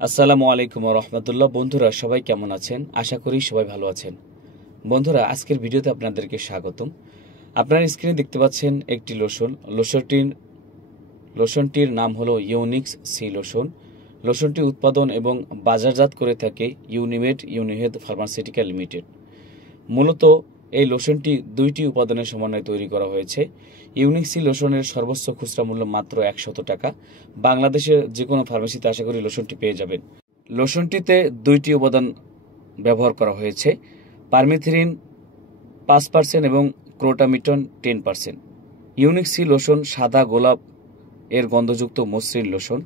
আসসালামু আলাইকুম রহমতুল্লাহ। বন্ধুরা সবাই কেমন আছেন? আশা করি সবাই ভালো আছেন। বন্ধুরা আজকের ভিডিওতে আপনাদেরকে স্বাগতম। আপনারা স্ক্রিনে দেখতে পাচ্ছেন একটি লোশন। লোশনটির নাম হলো ইউনিক্স সি লোশন। লোশনটি উৎপাদন এবং বাজারজাত করে থাকে ইউনিমেড ইউনিহেলথ ফার্মাসিউটিক্যাল লিমিটেড। মূলত এই লোশনটি দুইটি উপাদানের সমন্বয়ে তৈরি করা হয়েছে। ইউনিক্স সি লোশনের সর্বোচ্চ খুচরা মূল্য মাত্র 100 টাকা। বাংলাদেশের যে কোনো ফার্মেসিতে আশা করি লোশনটি পেয়ে যাবেন। লোশনটিতে দুইটি উপাদান ব্যবহার করা হয়েছে, পারমিথিরিন 5% এবং ক্রোটামিটন 10%। ইউনিক্স সি লোশন সাদা গোলাপ এর গন্ধযুক্ত মসৃণ লোশন।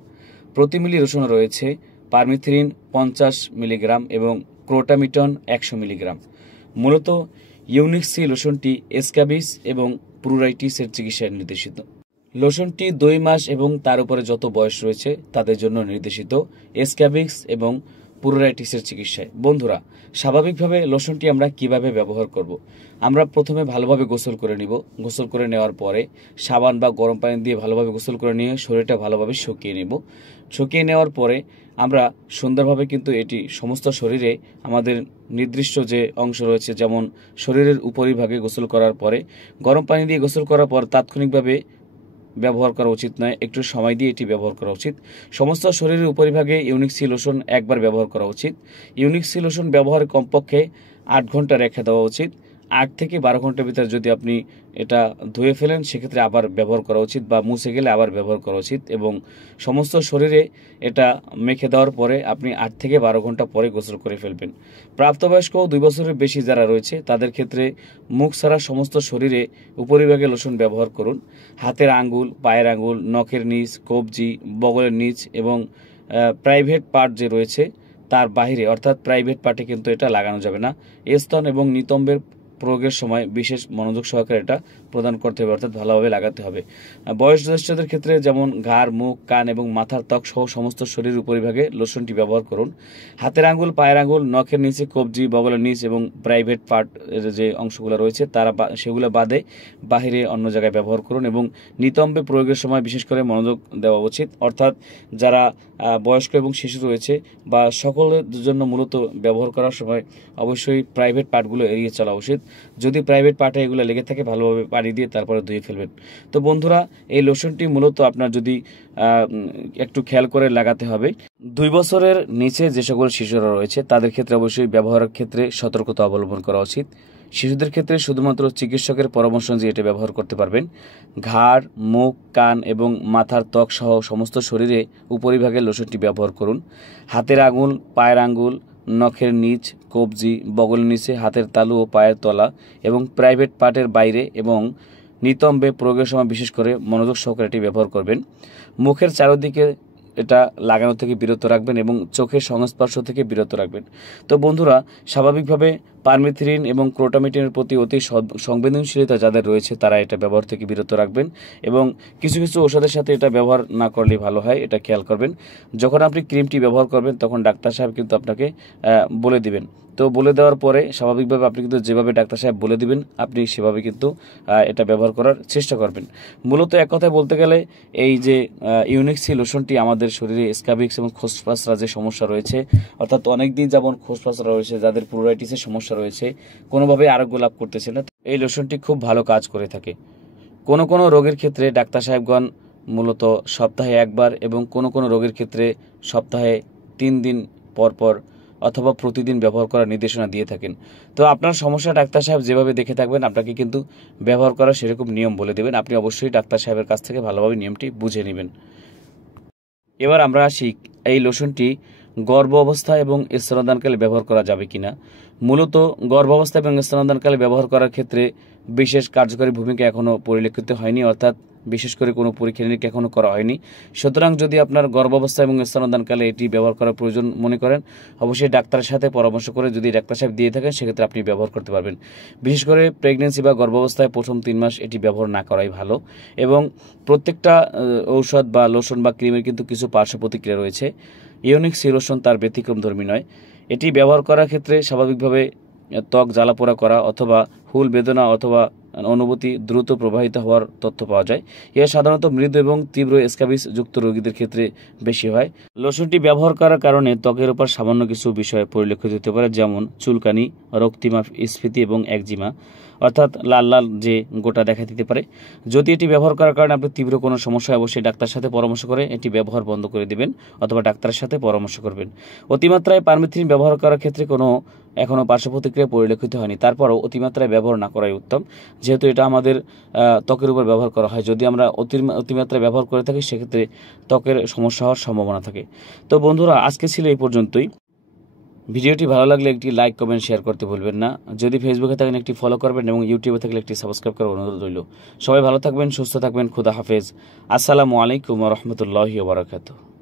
প্রতি মিলি লোশনে রয়েছে পারমিথিরিন 50 মিলিগ্রাম এবং ক্রোটামিটন 100 মিলিগ্রাম। মূলত ইউনিক্স সি লোশনটি স্ক্যাবিস এবং প্লুরাইটিসের চিকিৎসায় নির্দেশিত। লোশনটি 2 মাস এবং তার উপরে যত বয়স রয়েছে তাদের জন্য নির্দেশিত স্ক্যাবিস এবং প্লুরাইটিসের চিকিৎসায়। বন্ধুরা, স্বাভাবিকভাবে লোশনটি আমরা কিভাবে ব্যবহার করব? আমরা প্রথমে ভালোভাবে গোসল করে নিব। গোসল করে নেওয়ার পরে সাবান বা গরম পানি দিয়ে ভালোভাবে গোসল করে নিয়ে শরীরটা ভালোভাবে শুকিয়ে নেব। শুকিয়ে নেওয়ার পরে আমরা সুন্দরভাবে কিন্তু এটি সমস্ত শরীরে আমাদের নির্দিষ্ট যে অংশ রয়েছে, যেমন শরীরের উপরিভাগে গোসল করার পরে গরম পানি দিয়ে গোসল করার পর তাৎক্ষণিকভাবে ব্যবহার করা উচিত নয়, একটু সময় দিয়ে এটি ব্যবহার করা উচিত। সমস্ত শরীরের উপরিভাগে ইউনিক্স সি লোশন একবার ব্যবহার করা উচিত। ইউনিক্স সি লোশন ব্যবহারের কমপক্ষে 8 ঘন্টা রেখে দেওয়া উচিত। 8 থেকে 12 ঘন্টার ভিতরে যদি আপনি এটা ধুয়ে ফেলেন সেক্ষেত্রে আবার ব্যবহার করা উচিত, বা মুছে গেলে আবার ব্যবহার করা উচিত। এবং সমস্ত শরীরে এটা মেখে দেওয়ার পরে আপনি 8 থেকে 12 ঘন্টা পরে গোসল করে ফেলবেন। প্রাপ্তবয়স্ক 2 বছরের বেশি যারা রয়েছে তাদের ক্ষেত্রে মুখ ছাড়া সমস্ত শরীরে উপরিভাগে লোশন ব্যবহার করুন। হাতের আঙ্গুল, পায়ের আঙ্গুল, নখের নিচ, কবজি, বগলের নিচ এবং প্রাইভেট পার্ট যে রয়েছে তার বাইরে, অর্থাৎ প্রাইভেট পার্টে কিন্তু এটা লাগানো যাবে না। স্তন এবং নিতম্বের প্রয়োগের সময় বিশেষ মনোযোগ সহকারে এটা প্রদান করতে হবে, অর্থাৎ ভালোভাবে লাগাতে হবে। বয়োজ্যেষ্ঠদের ক্ষেত্রে যেমন ঘাড়, মুখ, কান এবং মাথার ত্বক সহ সমস্ত শরীর উপরিভাগে লোশনটি ব্যবহার করুন। হাতের আঙ্গুল, পায়ের আঙ্গুল, নখের নিচে, কবজি, বগলের নিচ এবং প্রাইভেট পার্ট এর যে অংশগুলো রয়েছে সেগুলো বাদে বাহিরে অন্য জায়গায় ব্যবহার করুন। এবং নিতম্বে প্রয়োগের সময় বিশেষ করে মনোযোগ দেওয়া উচিত, অর্থাৎ যারা বয়স্ক এবং শিশু রয়েছে বা সকলের জন্য মূলত ব্যবহার করার সময় অবশ্যই প্রাইভেট পার্টগুলো এড়িয়ে চলা উচিত। যদি প্রাইভেট পার্টে এগুলো লেগে থাকে ভালোভাবে পানি দিয়ে তারপরে ধুয়ে ফেলবেন। তো বন্ধুরা, এই লোশনটি মূলত আপনার যদি একটু খেয়াল করে লাগাতে হবে। 2 বছরের নিচে যে সকল শিশুরা রয়েছে তাদের ক্ষেত্রে অবশ্যই ব্যবহারের ক্ষেত্রে সতর্কতা অবলম্বন করা উচিত। শিশুদের ক্ষেত্রে শুধুমাত্র চিকিৎসকের পরামর্শ অনুযায়ী এটা ব্যবহার করতে পারবেন। ঘাড়, মুখ, কান এবং মাথার ত্বক সহ সমস্ত শরীরে উপরিভাগে লোশনটি ব্যবহার করুন। হাতের আঙুল, পায়ের আঙুল, নখের নিচ, কবজি, বগলের নিচে, হাতের তালু ও পায়ের তলা এবং প্রাইভেট পার্টের বাইরে এবং নিতম্বে প্রয়োগের সময় বিশেষ করে মনোযোগ সহকারে এটি ব্যবহার করবেন। মুখের চারদিকে এটা লাগানো থেকে বিরত রাখবেন এবং চোখের সংস্পর্শ থেকে বিরত রাখবেন। তো বন্ধুরা, স্বাভাবিকভাবে পারমিথিরিন এবং ক্রোটামিটনের প্রতি অতি সংবেদনশীলতা যাদের রয়েছে তারা এটা ব্যবহার থেকে বিরত রাখবেন এবং কিছু কিছু ওষুধের সাথে এটা ব্যবহার না করলেই ভালো হয়, এটা খেয়াল করবেন। যখন আপনি ক্রিমটি ব্যবহার করবেন তখন ডাক্তার সাহেব কিন্তু আপনাকে বলে দিবেন। তো বলে দেওয়ার পরে স্বাভাবিকভাবে আপনি কিন্তু যেভাবে ডাক্তার সাহেব বলে দিবেন আপনি সেভাবে কিন্তু এটা ব্যবহার করার চেষ্টা করবেন। মূলত এক কথায় বলতে গেলে এই যে ইউনিক্স সি লোশনটি আমাদের শরীরে স্ক্যাবিক্স এবং খোসপাসরা যে সমস্যা রয়েছে, অর্থাৎ অনেক দিন যেমন খোসপাসরা রয়েছে, যাদের প্লুরাইটিসের সমস্যা রয়েছে, কোনোভাবে আরোগ্য লাভ করতেছে না, এই লোশনটি খুব ভালো কাজ করে থাকে। কোনো কোনো রোগের ক্ষেত্রে ডাক্তার সাহেবগণ মূলত সপ্তাহে একবার এবং কোনো কোনো রোগের ক্ষেত্রে সপ্তাহে 3 দিন পর পর অথবা প্রতিদিন ব্যবহার করার নির্দেশনা দিয়ে থাকেন। তো আপনার সমস্যা ডাক্তার সাহেব যেভাবে দেখে থাকবেন আপনাকে কিন্তু ব্যবহার করার সেরকম নিয়ম বলে দেবেন। আপনি অবশ্যই ডাক্তার সাহেবের কাছ থেকে ভালোভাবে নিয়মটি বুঝে নেবেন। এবার আমরা আসি এই লোশনটি গর্ভ অবস্থা এবং স্তন্যদানকালে ব্যবহার করা যাবে কিনা। মূলত গর্ভাবস্থা এবং স্তন্যদানকালে ব্যবহার করার ক্ষেত্রে বিশেষ কার্যকরী ভূমিকা এখনও পরিলক্ষিত হয়নি, অর্থাৎ বিশেষ করে কোনো পরীক্ষা নিরীক্ষা এখনও করা হয়নি। সুতরাং যদি আপনার গর্ভাবস্থা এবং স্তন্যদানকালে এটি ব্যবহার করার প্রয়োজন মনে করেন অবশ্যই ডাক্তারের সাথে পরামর্শ করে, যদি ডাক্তার সাহেব দিয়ে থাকেন সেক্ষেত্রে আপনি ব্যবহার করতে পারবেন। বিশেষ করে প্রেগনেন্সি বা গর্ভাবস্থায় প্রথম 3 মাস এটি ব্যবহার না করাই ভালো। এবং প্রত্যেকটা ঔষধ বা লোশন বা ক্রিমের কিন্তু কিছু পার্শ্ব প্রতিক্রিয়া রয়েছে। ইউনিক্স সি লোশন তার ব্যতিক্রমধর্মী নয়। এটি ব্যবহার করার ক্ষেত্রে স্বাভাবিকভাবে ত্বক জ্বালাপোড়া করা অথবা হুল বেদনা অথবা অনুভূতি দ্রুত প্রবাহিত হওয়ার তথ্য পাওয়া যায়। ইহা সাধারণত মৃদু এবং তীব্র স্ক্যাবিস যুক্ত রোগীদের ক্ষেত্রে বেশি হয়। লোশনটি ব্যবহার করার কারণে ত্বকের উপর সামান্য কিছু বিষয় পরিলক্ষিত হতে পারে, যেমন চুলকানি, রক্তিমা, স্ফীতি এবং একজিমা, অর্থাৎ লাল লাল যে গোটা দেখা দিতে পারে। যদি এটি ব্যবহার করার কারণে আপনার তীব্র কোনো সমস্যা হয়, অবশ্যই ডাক্তারের সাথে পরামর্শ করে এটি ব্যবহার বন্ধ করে দেবেন অথবা ডাক্তারের সাথে পরামর্শ করবেন। অতিমাত্রায় পারমেথ্রিন ব্যবহার করার ক্ষেত্রে এখনও পার্শ্ব প্রতিক্রিয়া পরিলক্ষিত হয়নি, তারপরও অতিমাত্রায় ব্যবহার না করাই উত্তম, যেহেতু এটা আমাদের ত্বকের উপর ব্যবহার করা হয়। যদি আমরা অতিমাত্রায় ব্যবহার করে থাকি সেক্ষেত্রে ত্বকের সমস্যা হওয়ার সম্ভাবনা থাকে। তো বন্ধুরা, আজকে ছিল এই পর্যন্তই। ভিডিওটি ভালো লাগলে একটি লাইক, কমেন্ট, শেয়ার করতে ভুলবেন না। যদি ফেসবুকে থাকেন একটি ফলো করবেন এবং ইউটিউবে থাকলে একটি সাবস্ক্রাইব করার অনুরোধ রইল। সবাই ভালো থাকবেন, সুস্থ থাকবেন। খুদা হাফেজ। আসসালামু আলাইকুম ওয়া রাহমাতুল্লাহি ওয়া বারাকাতুহু।